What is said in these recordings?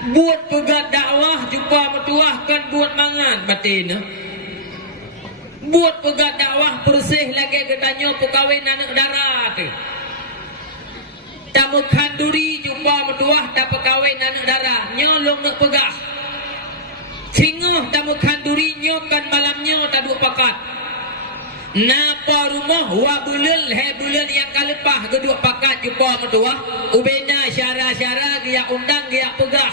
buat pegat dakwah jumpa metuah kan buat mangan batin buat pegat dakwah bersih lagi ketanya pekawin anak darat tamu kanduri jumpa metuah tak pekawin anak darat nyolong nak pegah singuh tamu kanduri nyokan malamnya tak duk pakat napa rumah wa bulul he bulul yang kalepah kedua pakat jumpa metuah ubena syara-syara dia undang dia pegah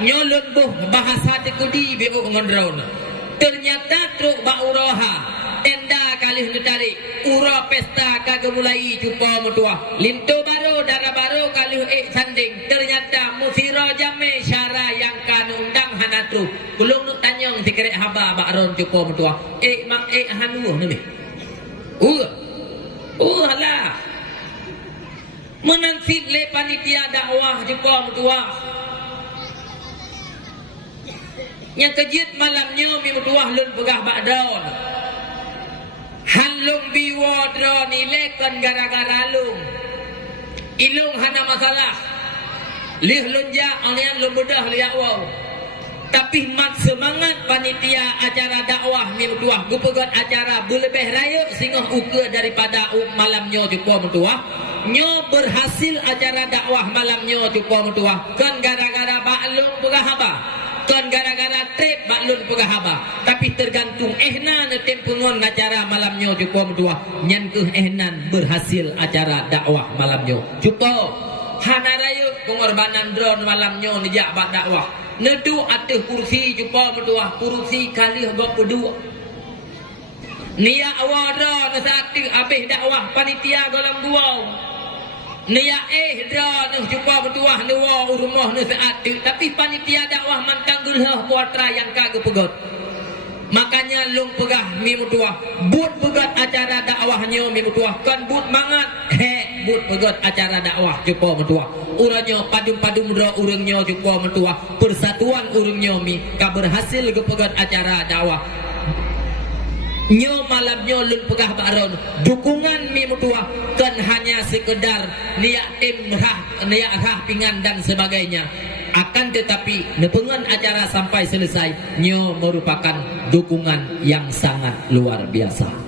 nyolon buh bahasa tekudi biuk ngendron ternyata truk bauroha tenda kalih netarik ura pesta kagak mulai jumpa metuah linto baru darah baru kalih sanding ternyata musira jame syara yang kan undang hanatu belum nuk tanyong dikerek haba bakron jumpa metuah mak hanu ni lah menansib le panitia dakwah jumpa metuah yang kejit malamnya mi metuah lun pegah bakdaun halung biwa dron ilekan gara-gara lung ilung hana masalah lih lunja alian lun bedah liak wow tapi mat semangat panitia acara dakwah mi metuah gu pegat acara berlebih raya singoh uke daripada malamnya jumpa metuah nyo berhasil acara dakwah malamnya jumpa metuah kan gara-gara baklung pegah haba kan gara-gara trip baklun pegah haba tapi tergantung ehnan tempungon acara malamnya jumpa metuah nyan ke ehnan berhasil acara dakwah malamnya jumpa hana raya pengorbanan drone malamnya nijak bak dakwah nedu atas kursi jumpa metuah kursi kali gak kedua niat awara nesati habis dakwah panitia golam buau niat dra jumpa metuah nuwa rumah nesati tapi panitia dakwah mantang gulhah puatra yang kagak pegot makanya lung pegah mi metuah but pegat acara dakwahnya mi metuah kan but mangat but pegat acara dakwah jumpa metuah urangnya padum-padum dra urangnya jumpa metuah persatuan urangnya mi ka berhasil ge pegat acara dakwah nyo malamnya lun pegah baron dukungan mi metuah kan hanya sekedar niat tim niat rah pingan dan sebagainya akan tetapi nepengan acara sampai selesai nyo merupakan dukungan yang sangat luar biasa.